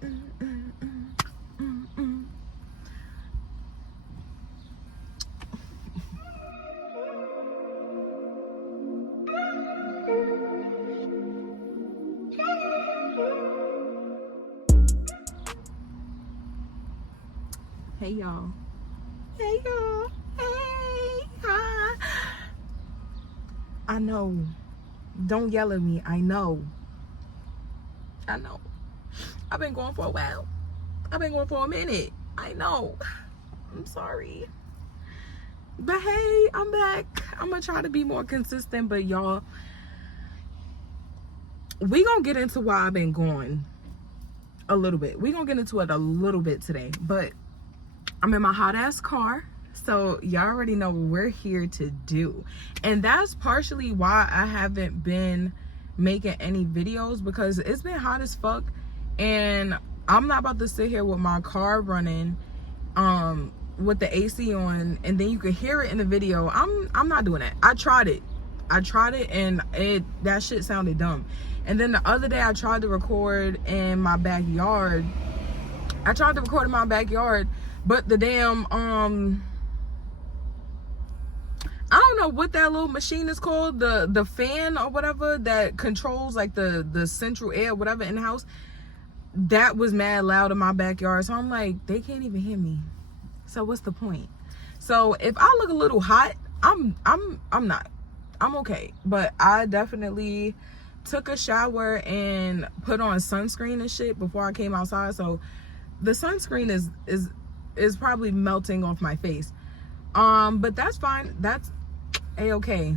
Hey y'all. Hey y'all. Hey. Hi. I know. Don't yell at me. I know. I've been going for a while. I've been going for a minute. I know. I'm sorry. But hey, I'm back. I'm gonna try to be more consistent, but y'all, we gonna get into why I've been gone a little bit. We gonna get into it a little bit today, but I'm in my hot ass car, so y'all already know what we're here to do. And that's partially why I haven't been making any videos, because it's been hot as fuck, and I'm not about to sit here with my car running with the AC on, and then you could hear it in the video. I'm not doing that. I tried it and that shit sounded dumb. And then the other day I tried to record in my backyard. But the damn I don't know what that little machine is called, the fan or whatever that controls like the central air, whatever, in the house, that was mad loud in my backyard. So I'm like, they can't even hear me. So what's the point? So if I look a little hot, I'm not. I'm okay. But I definitely took a shower and put on sunscreen and shit before I came outside. So the sunscreen is probably melting off my face. But that's fine. That's a-okay.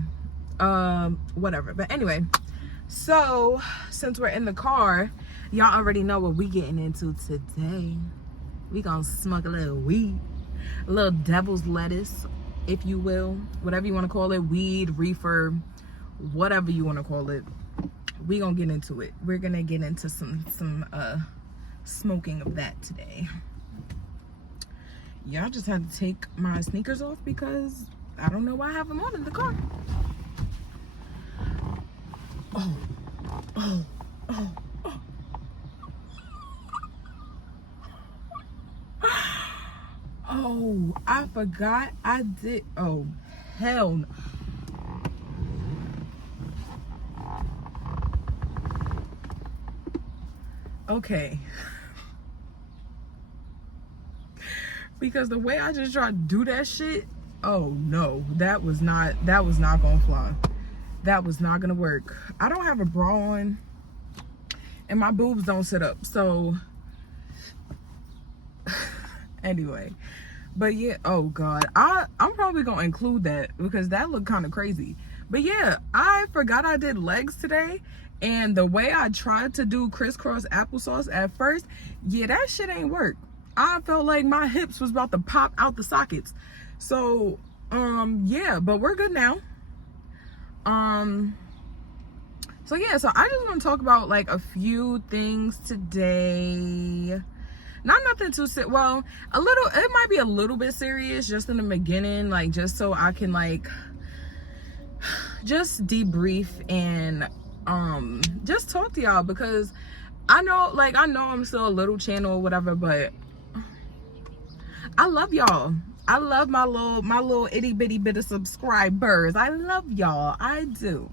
Whatever. But anyway, so since we're in the car, y'all already know what we getting into today. We gonna smoke a little weed, a little devil's lettuce, if you will, whatever you want to call it, weed, reefer, whatever you want to call it. We gonna get into it. We're gonna get into some smoking of that today. Y'all just had to take my sneakers off because I don't know why I have them on in the car. Oh, I forgot I did. Oh, hell no. Okay. Because the way I just tried to do that shit, oh no, that was not gonna fly. That was not gonna work. I don't have a bra on and my boobs don't sit up, so anyway. But yeah, oh god, I'm probably gonna include that because that looked kind of crazy. But yeah, I forgot I did legs today, and the way I tried to do crisscross applesauce at first, yeah, that shit ain't work. I felt like my hips was about to pop out the sockets. So yeah, but we're good now. So yeah, so I just want to talk about like a few things today. Not nothing too well, a little, it might be a little bit serious just in the beginning, like just so I can like just debrief and just talk to y'all, because I know I'm still a little channel or whatever, but I love y'all. I love my little itty bitty bit of subscribers. I love y'all. I do.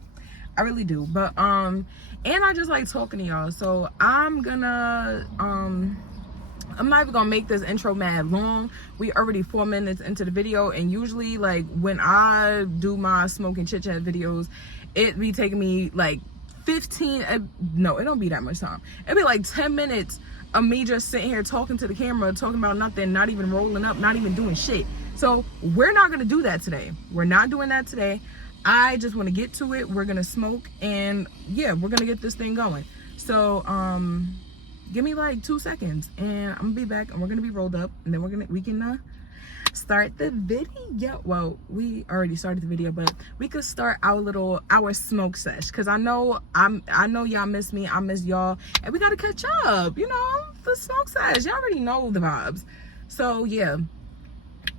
I really do. But and I just like talking to y'all. So I'm gonna I'm not even gonna make this intro mad long. We already 4 minutes into the video, and usually like when I do my smoking chit chat videos, it be taking me like 15, no, it don't be that much time. It'd be like 10 minutes of me just sitting here talking to the camera, talking about nothing, not even rolling up, not even doing shit. So we're not gonna do that today. We're not doing that today. I just want to get to it. We're gonna smoke, and yeah, we're gonna get this thing going. So give me like 2 seconds and I'm gonna be back, and we're gonna be rolled up, and then we can start the video. Well, we already started the video, but we could start our smoke sesh, because I know y'all miss me, I miss y'all, and we gotta catch up, you know, the smoke sesh. Y'all already know the vibes. So yeah,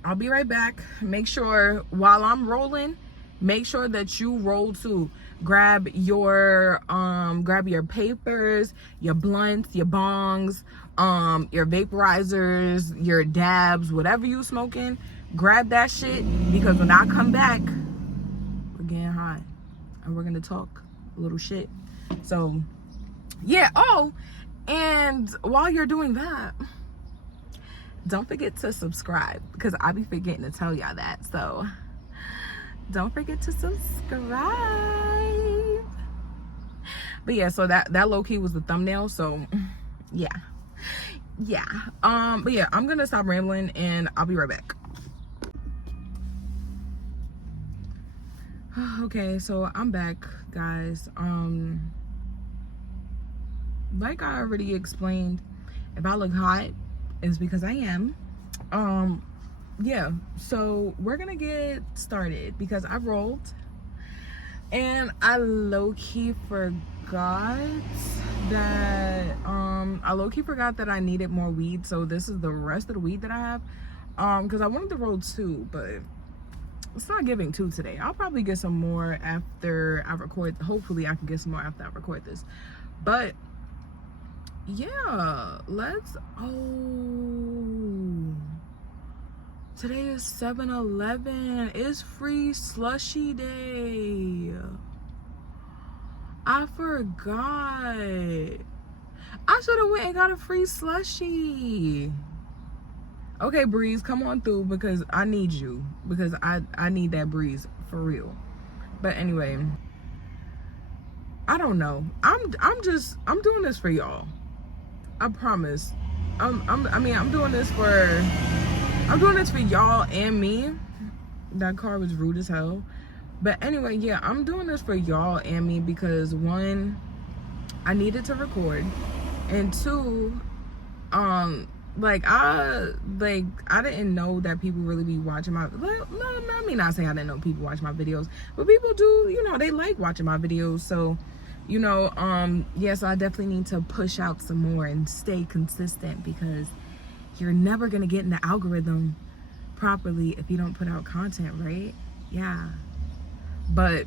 I'll be right back. Make sure while I'm rolling, make sure that you roll too. Grab your papers, your blunts, your bongs, your vaporizers, your dabs, whatever you smoking, grab that shit, because when I come back, we're getting high and we're gonna talk a little shit. So yeah. Oh, and while you're doing that, don't forget to subscribe, because I be forgetting to tell y'all that. So don't forget to subscribe. But yeah, so that low-key was the thumbnail. So yeah. But yeah, I'm gonna stop rambling and I'll be right back. Okay, so I'm back, guys. Like I already explained, if I look hot, it's because I am. Yeah, so we're gonna get started because I rolled and I low-key forgot that I needed more weed. So this is the rest of the weed that I have, because I wanted to roll 2, but it's not giving 2 today. I'll probably get some more after I record. Hopefully I can get some more after I record this. But yeah, today is 7-Eleven. It's free slushy day. I forgot. I should have went and got a free slushy. Okay, Breeze, come on through, because I need you, because I need that Breeze for real. But anyway, I don't know. I'm doing this for y'all. I promise. I'm doing this for y'all and me. That car was rude as hell. But anyway, yeah, I'm doing this for y'all and me because 1, I needed to record, and 2, I didn't know that people really be watching my, no, let me not say I didn't know people watch my videos, but people do, you know, they like watching my videos. So, you know, yeah, so I definitely need to push out some more and stay consistent, because you're never gonna get in the algorithm properly if you don't put out content, right? Yeah. But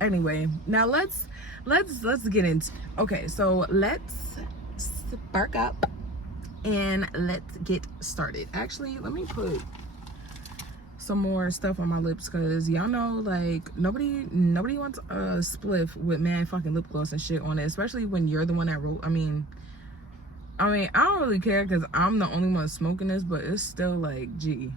anyway, now let's get into, okay, so let's spark up and let's get started. Actually, let me put some more stuff on my lips, because y'all know, like, nobody wants a spliff with mad fucking lip gloss and shit on it, especially when you're the one that wrote. I mean I don't really care, because I'm the only one smoking this, but it's still like, gee,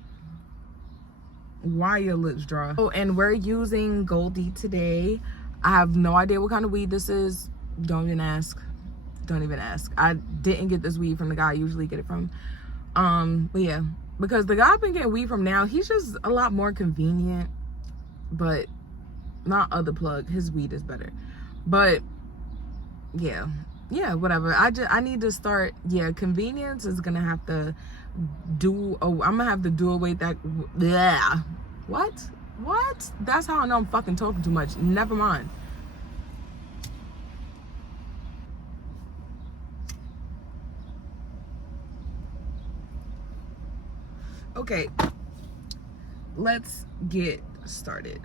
why your lips dry? Oh, and we're using Goldie today. I have no idea what kind of weed this is. Don't even ask. I didn't get this weed from the guy I usually get it from. But yeah, because the guy I've been getting weed from now, he's just a lot more convenient, but not other plug. His weed is better. But yeah, whatever. I need to start. Yeah, convenience is gonna have to do. Oh, I'm gonna have to do away with that. Yeah. What? That's how I know I'm fucking talking too much. Never mind. Okay, let's get started.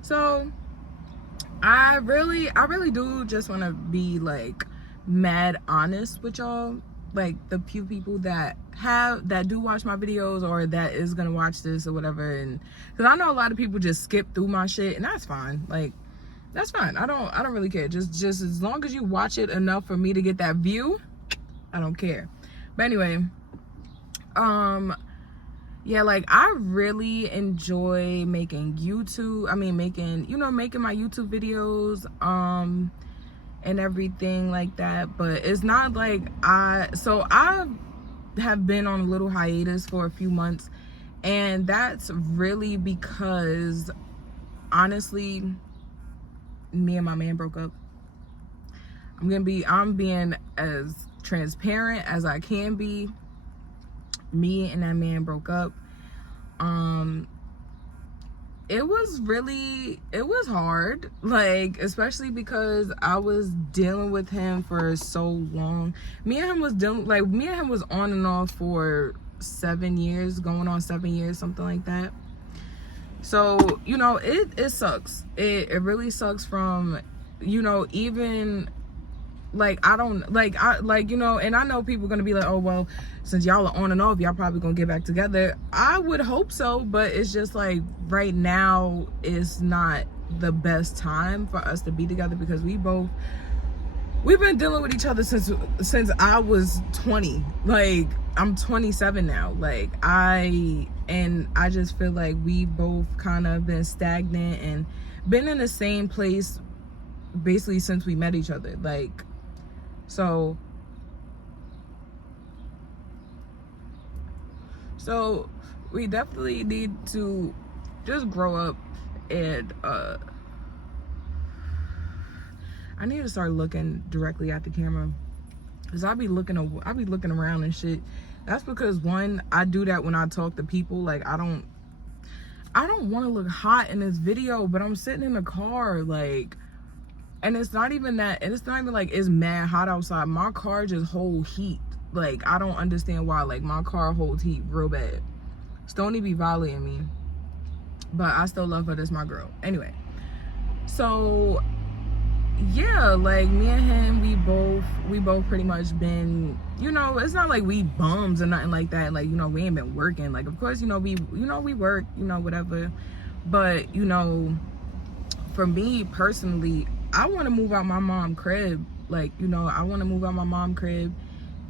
So I really do just want to be like mad honest with y'all, like the few people that do watch my videos, or that is gonna watch this or whatever. And because I know a lot of people just skip through my shit, and that's fine. Like, that's fine. I don't really care. Just as long as you watch it enough for me to get that view, I don't care. But anyway, yeah, like, I really enjoy making YouTube. I mean, making my YouTube videos, and everything like that. But it's not like I have been on a little hiatus for a few months, and that's really because, honestly, me and my man broke up. I'm being as transparent as I can be. Me and that man broke up. It was hard, like, especially because I was dealing with him for so long. Me and him was on and off for 7 years, going on 7 years, something like that. So, you know, it sucks. It really sucks from, you know, even like, I don't, like, you know, and I know people are gonna be like, oh, well, since y'all are on and off, y'all probably gonna get back together. I would hope so, but it's just like, right now is not the best time for us to be together, because we've been dealing with each other since I was 20. Like, I'm 27 now. Like, I just feel like we both kind of been stagnant and been in the same place basically since we met each other. Like, so we definitely need to just grow up, and I need to start looking directly at the camera, because I be looking around and shit. That's because, one, I do that when I talk to people. Like, I don't want to look hot in this video, but I'm sitting in the car, like, and it's not even that, and it's not even like it's mad hot outside. My car just hold heat. Like, I don't understand why. Like, my car holds heat real bad. Stoney be violating me, but I still love her. That's my girl. Anyway, so yeah, like, me and him, we both pretty much been, you know, it's not like we bums or nothing like that. Like, you know, we ain't been working. Like, of course, you know, we work, you know, whatever. But, you know, for me personally, I want to move out my mom crib. Like, you know, I want to move out my mom crib.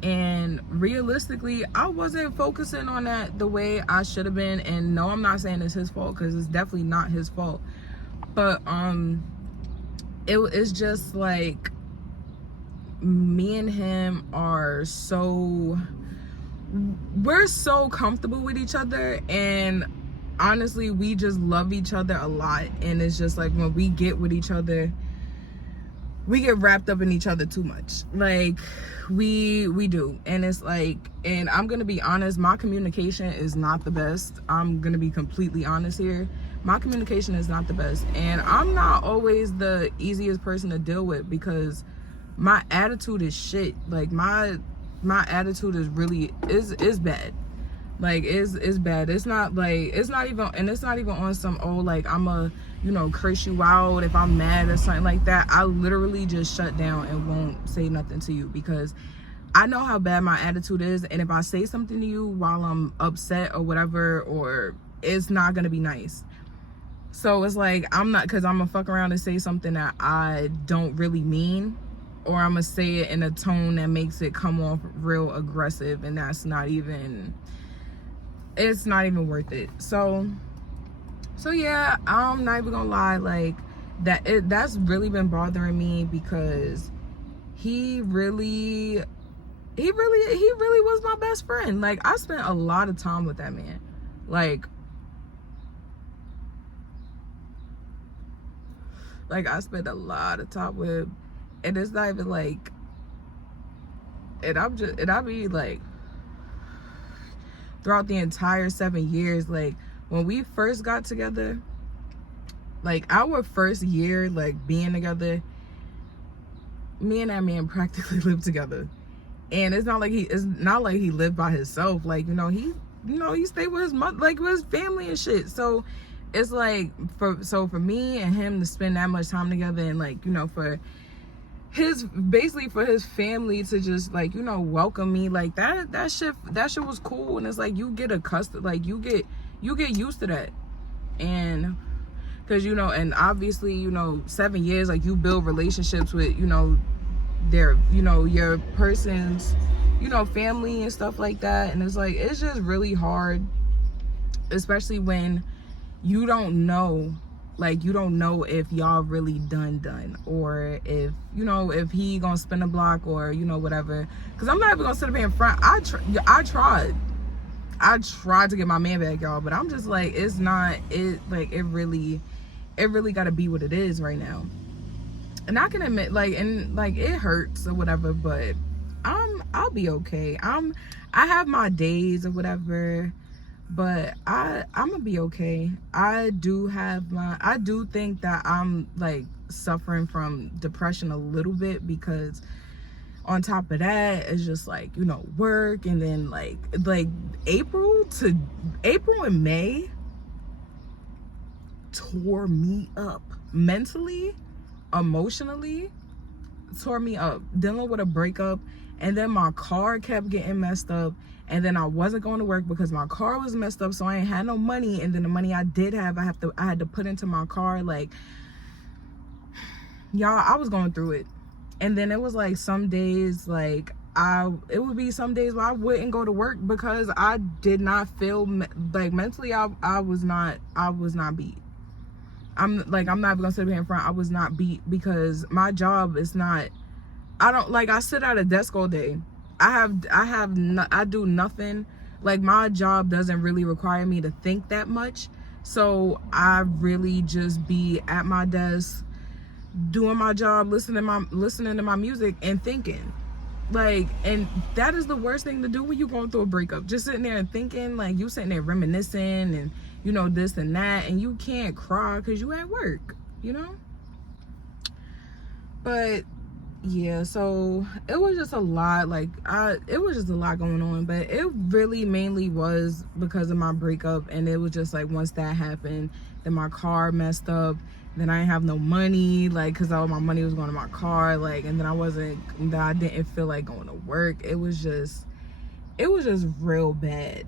And realistically, I wasn't focusing on that the way I should have been. And no, I'm not saying it's his fault, because it's definitely not his fault. But it's just like, me and him are we're so comfortable with each other, and honestly, we just love each other a lot. And it's just like, when we get with each other, we get wrapped up in each other too much. Like, we do. And it's like, and I'm gonna be honest, my communication is not the best. I'm gonna be completely honest here. My communication is not the best, and I'm not always the easiest person to deal with, because my attitude is shit. Like, my attitude is really is bad. Like, it's bad. It's not like, it's not even on some, oh, like, I'ma, you know, curse you out if I'm mad or something like that. I literally just shut down and won't say nothing to you, because I know how bad my attitude is, and if I say something to you while I'm upset or whatever, or it's not gonna be nice. So it's like, I'm not, because I'm gonna fuck around and say something that I don't really mean, or I'm gonna say it in a tone that makes it come off real aggressive, and that's not even, it's not even worth it. So yeah, I'm not even gonna lie, like, that's really been bothering me, because he really was my best friend. Like, I spent a lot of time with that man. Like I spent a lot of time with him, and it's not even like, and I be like, throughout the entire 7 years, like, when we first got together, like, our first year, like, being together, me and that man practically lived together. And it's not like he lived by himself. Like, you know, he stayed with his mother, like, with his family and shit. So it's like, for me and him to spend that much time together, and, like, you know, for his family to just, like, you know, welcome me, like, that shit was cool. And it's like, you get accustomed, like, you get used to that. And because, you know, and obviously, you know, 7 years, like, you build relationships with, you know, your person's, you know, family and stuff like that. And it's like, it's just really hard, especially when you don't know if y'all really done, or if, you know, if he gonna spin a block, or, you know, whatever. Because I'm not even gonna sit up here in front. I tried to get my man back, y'all, but I'm just like, it really gotta be what it is right now. And I can admit, like, and, like, it hurts or whatever, but I'll be okay. I have my days or whatever, but I'm gonna be okay. I do think that I'm, like, suffering from depression a little bit, because on top of that, it's just, like, you know, work, and then like April and May tore me up mentally, emotionally. tore me up, dealing with a breakup, and then my car kept getting messed up, and then I wasn't going to work because my car was messed up, so I ain't had no money, and then the money I did have, I had to put into my car. Like, y'all, I was going through it. And then it was like some days, like, it would be some days where I wouldn't go to work because I did not feel like mentally I was not beat. I'm not even gonna sit here in front. I was not beat because my job is not, I sit at a desk all day. I do nothing. Like, my job doesn't really require me to think that much. So I really just be at my desk doing my job, listening to my music and thinking. Like, and that is the worst thing to do when you're going through a breakup. Just sitting there and thinking, like, you sitting there reminiscing and, you know, this and that, and you can't cry because you at work, you know? But yeah, so it was just a lot. Like, it was just a lot going on, but it really mainly was because of my breakup. And it was just like, once that happened, then my car messed up, then I didn't have no money, like, because all my money was going to my car, like, and then I didn't feel like going to work. It was just real bad.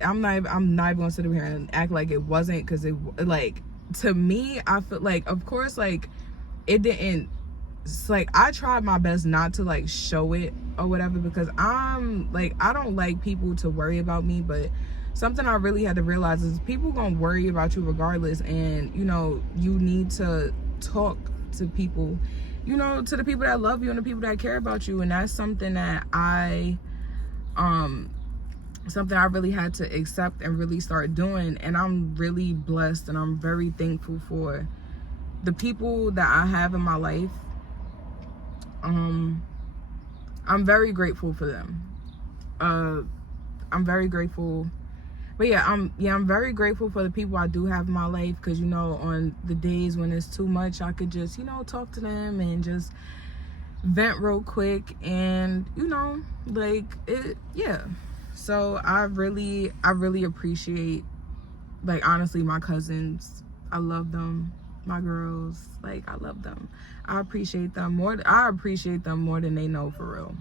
I'm not even gonna sit up here and act like it wasn't, because it, like, to me, I feel like, of course, like, it didn't, it's like, I tried my best not to, like, show it or whatever, because I'm like, I don't like people to worry about me. But something I really had to realize is people gonna worry about you regardless, and, you know, you need to talk to people, you know, to the people that love you and the people that care about you. And that's something that I really had to accept and really start doing. And I'm really blessed, and I'm very thankful for the people that I have in my life. I'm very grateful for them. I'm very grateful. But yeah, I'm very grateful for the people I do have in my life, because, you know, on the days when it's too much, I could just, you know, talk to them and just vent real quick, and, you know, like, it, yeah. So I really appreciate, like, honestly, my cousins. I love them. My girls, like, I love them. I appreciate them more than they know, for real.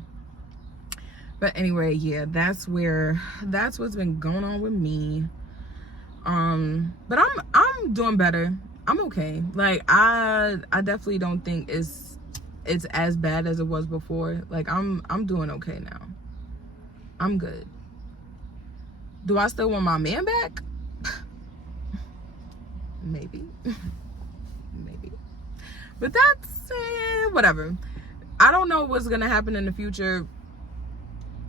But anyway, yeah, that's what's been going on with me. But I'm doing better. I'm okay. Like, I definitely don't think it's as bad as it was before. Like, I'm doing okay now. I'm good. Do I still want my man back? Maybe. Maybe. But that's whatever. I don't know what's gonna happen in the future.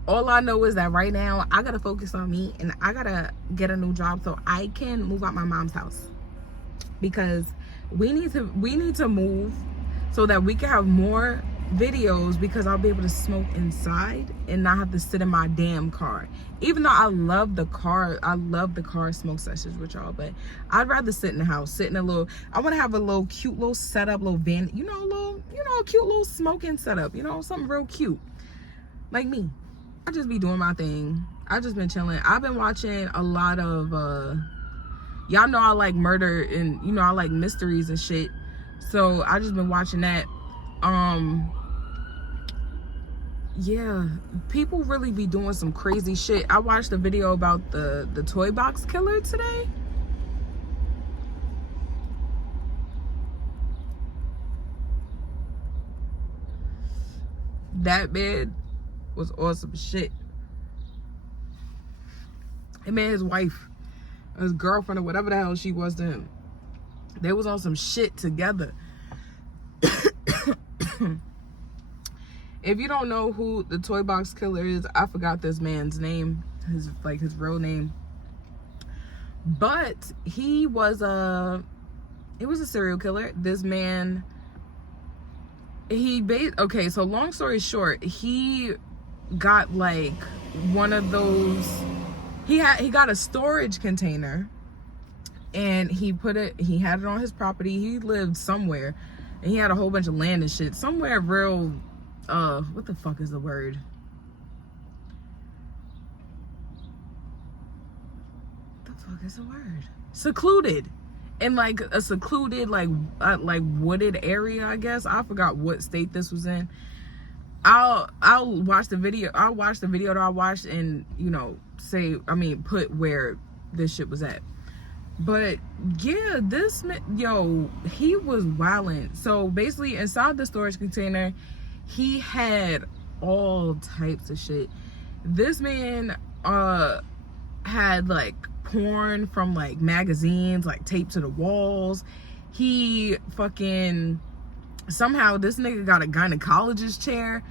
All I know is that right now I gotta focus on me, and I gotta get a new job so I can move out my mom's house, because we need to move so that we can have more videos, because I'll be able to smoke inside and not have to sit in my damn car. Even though I love the car smoke sessions with y'all, but I'd rather sit in the house, sit in a little, I want to have a little cute little setup, little van, a cute little smoking setup, something real cute, like me. I just be doing my thing. I just been chilling. I've been watching a lot of y'all know I like murder, and I like mysteries and shit, so I just been watching that. Yeah, people really be doing some crazy shit. I watched a video about the toy box killer today. That man was awesome shit. Him and his wife, his girlfriend, or whatever the hell she was to him, they was on some shit together. If you don't know who the toy box killer is, I forgot this man's name, his real name, but he was a serial killer. This man, okay, so long story short, he got like one of those, he got a storage container, and he had it on his property. He lived somewhere, and he had a whole bunch of land and shit somewhere real, what the fuck is the word? The fuck is the word? Secluded. in like a secluded like wooded area, I guess. I forgot what state this was in. I'll watch the video. I'll watch the video that I watched and, you know, put where this shit was at. But yeah, he was wildin'. So basically inside the storage container, he had all types of shit. This man had like porn from like magazines like taped to the walls. He fucking somehow, this nigga got a gynecologist chair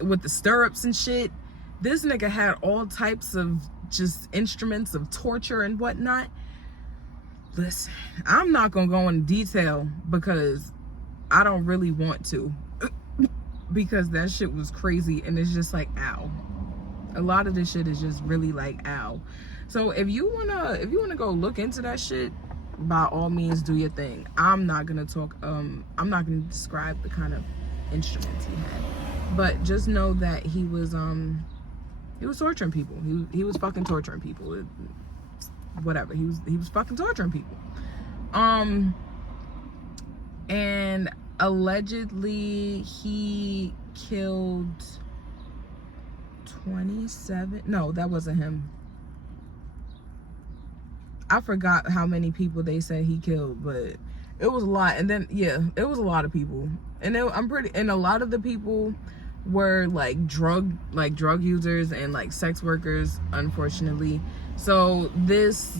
with the stirrups and shit. This nigga had all types of just instruments of torture and whatnot. Listen, I'm not gonna go into detail because I don't really want to because that shit was crazy and it's just like, ow. A lot of this shit is just really like, ow. So if you wanna go look into that shit, by all means do your thing. I'm not gonna describe the kind of instruments he had, but just know that he was torturing people. He was fucking torturing people. Whatever, he was fucking torturing people. And allegedly he killed 27. No, that wasn't him. I forgot how many people they said he killed, but it was a lot. And then yeah, it was a lot of people. And a lot of the people were like drug users and like sex workers, unfortunately. So this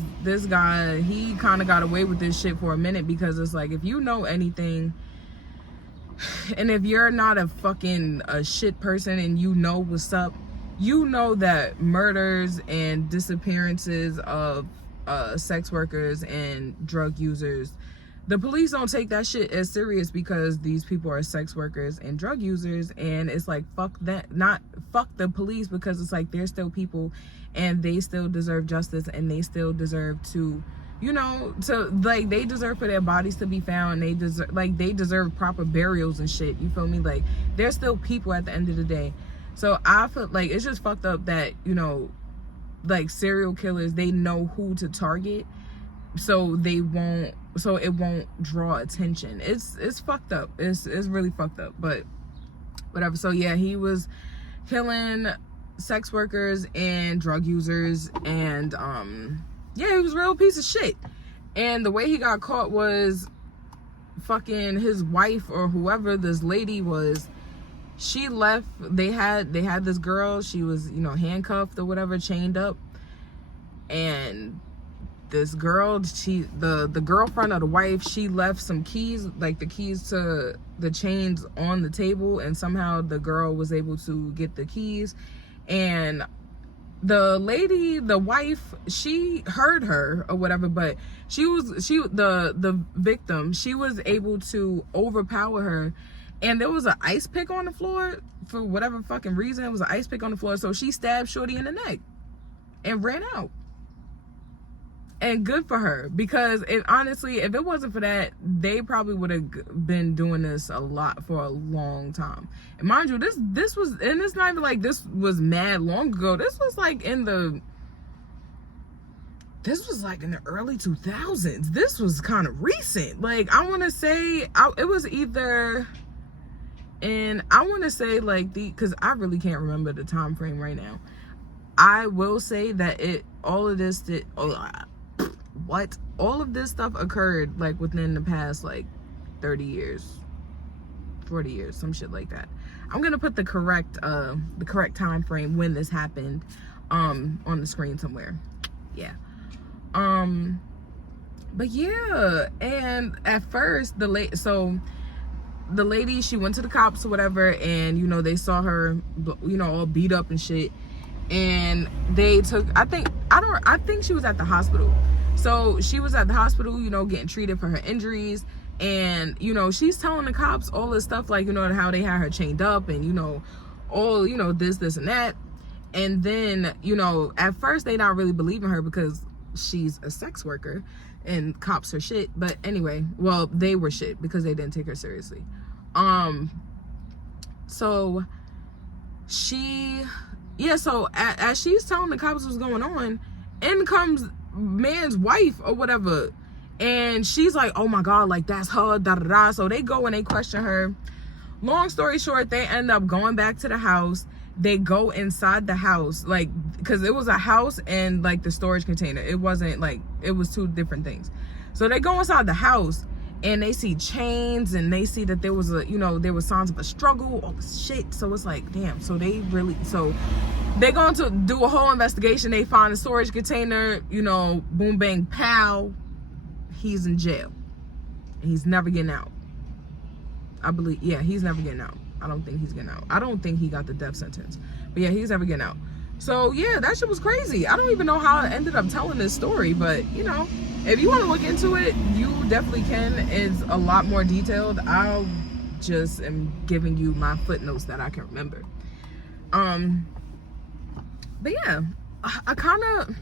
guy, he kind of got away with this shit for a minute because it's like, if you know anything, and if you're not a shit person and you know what's up, you know that murders and disappearances of sex workers and drug users, the police don't take that shit as serious because these people are sex workers and drug users, and it's like, fuck the police, because it's like, they're still people and they still deserve justice and they still deserve to, you know, they deserve for their bodies to be found. They deserve proper burials and shit, you feel me? Like, they're still people at the end of the day. So I feel like it's just fucked up that, you know, like serial killers, they know who to target, so it won't draw attention. It's fucked up. It's really fucked up, but whatever. So yeah, he was killing sex workers and drug users, and yeah, he was a real piece of shit. And the way he got caught was fucking his wife, or whoever this lady was, she left. They had this girl, she was, you know, handcuffed or whatever, chained up, and this girl, the girlfriend of the wife, she left some keys, like the keys to the chains, on the table, and somehow the girl was able to get the keys. And the lady, the wife, she heard her or whatever, but the victim, she was able to overpower her. And there was an ice pick on the floor for whatever fucking reason. It was an ice pick on the floor, so she stabbed Shorty in the neck and ran out. And good for her, because honestly, if it wasn't for that, they probably would have been doing this a lot for a long time. And mind you, this was, and it's not even like this was mad long ago. This was like in the early 2000s. This was kind of recent. Like, I want to say it was either, and I want to say like because I really can't remember the time frame right now. I will say that all of this stuff occurred like within the past like 30 years, 40 years, some shit like that. I'm gonna put the correct time frame when this happened on the screen somewhere. Yeah. But yeah, and at first the lady, she went to the cops or whatever, and you know, they saw her, you know, all beat up and shit, and they took, I think she was at the hospital. So she was at the hospital, you know, getting treated for her injuries, and you know, she's telling the cops all this stuff, like, you know, how they had her chained up, and you know, all, you know, this and that. And then, you know, at first they not really believing her because she's a sex worker and cops are shit. But anyway, well, they were shit because they didn't take her seriously. So as she's telling the cops what's going on, in comes man's wife or whatever, And she's like, oh my God, like that's her, da da da. So they go and they question her. Long story short, they end up going back to the house. They go inside the house, like, because it was a house and like the storage container. It wasn't like, it was two different things. So they go inside the house and they see chains and they see that there was a, you know, there was signs of a struggle, all this shit. So it's like, damn. So they going to do a whole investigation. They find a storage container, you know, boom, bang, pow. He's in jail. He's never getting out. I believe, yeah, he's never getting out. I don't think he's getting out. I don't think he got the death sentence. But yeah, he's never getting out. So yeah, that shit was crazy. I don't even know how I ended up telling this story, but you know, if you want to look into it, you definitely can. It's a lot more detailed. I'll just am giving you my footnotes that I can remember. But yeah, I kind of,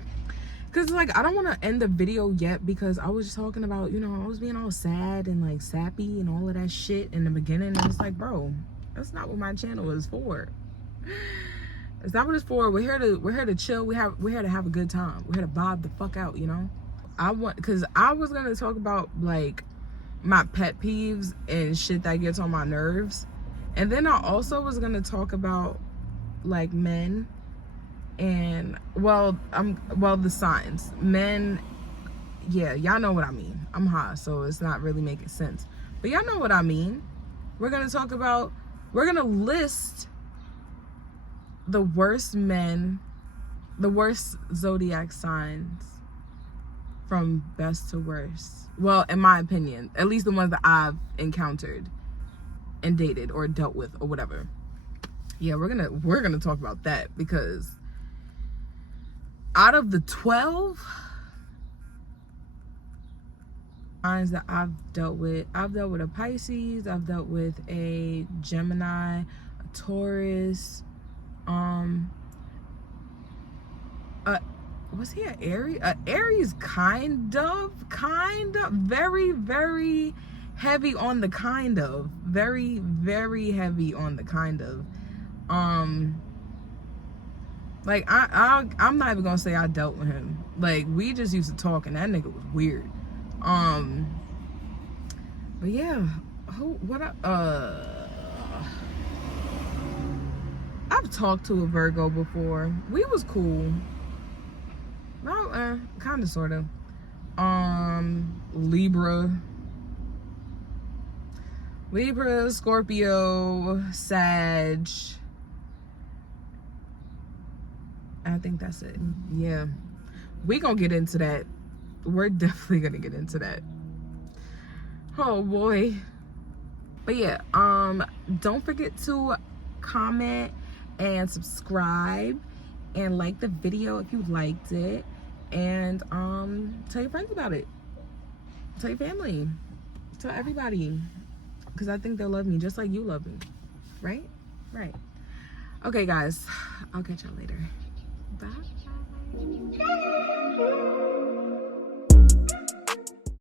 because like I don't want to end the video yet because I was just talking about, you know, I was being all sad and like sappy and all of that shit in the beginning, and it's like, bro, that's not what my channel is for. It's not what it's for. We're here to chill. We're here to have a good time. We're here to vibe the fuck out, you know. Because I was gonna talk about like my pet peeves and shit that gets on my nerves, and then I also was gonna talk about like men and the signs. Men, yeah, y'all know what I mean. I'm high, so it's not really making sense, but y'all know what I mean. We're gonna list the worst men, the worst zodiac signs from best to worst. Well, in my opinion, at least the ones that I've encountered and dated or dealt with or whatever. Yeah, we're gonna talk about that, because out of the 12 signs that I've dealt with a Pisces, I've dealt with a Gemini, a Taurus, was he an Aries? Aries, kind of, very, very heavy on the kind of, very, very heavy on the kind of. Like I'm not even gonna say I dealt with him. Like we just used to talk, and that nigga was weird. But yeah, I've talked to a Virgo before. We was cool. Well, kind of, sort of. Libra, Scorpio, Sag. I think that's it. Yeah, we gonna get into that. We're definitely gonna get into that. Oh boy. But yeah, don't forget to comment and subscribe and like the video if you liked it, and tell your friends about it, tell your family, tell everybody, because I think they'll love me just like you love me, right? Okay guys, I'll catch y'all later. Bye.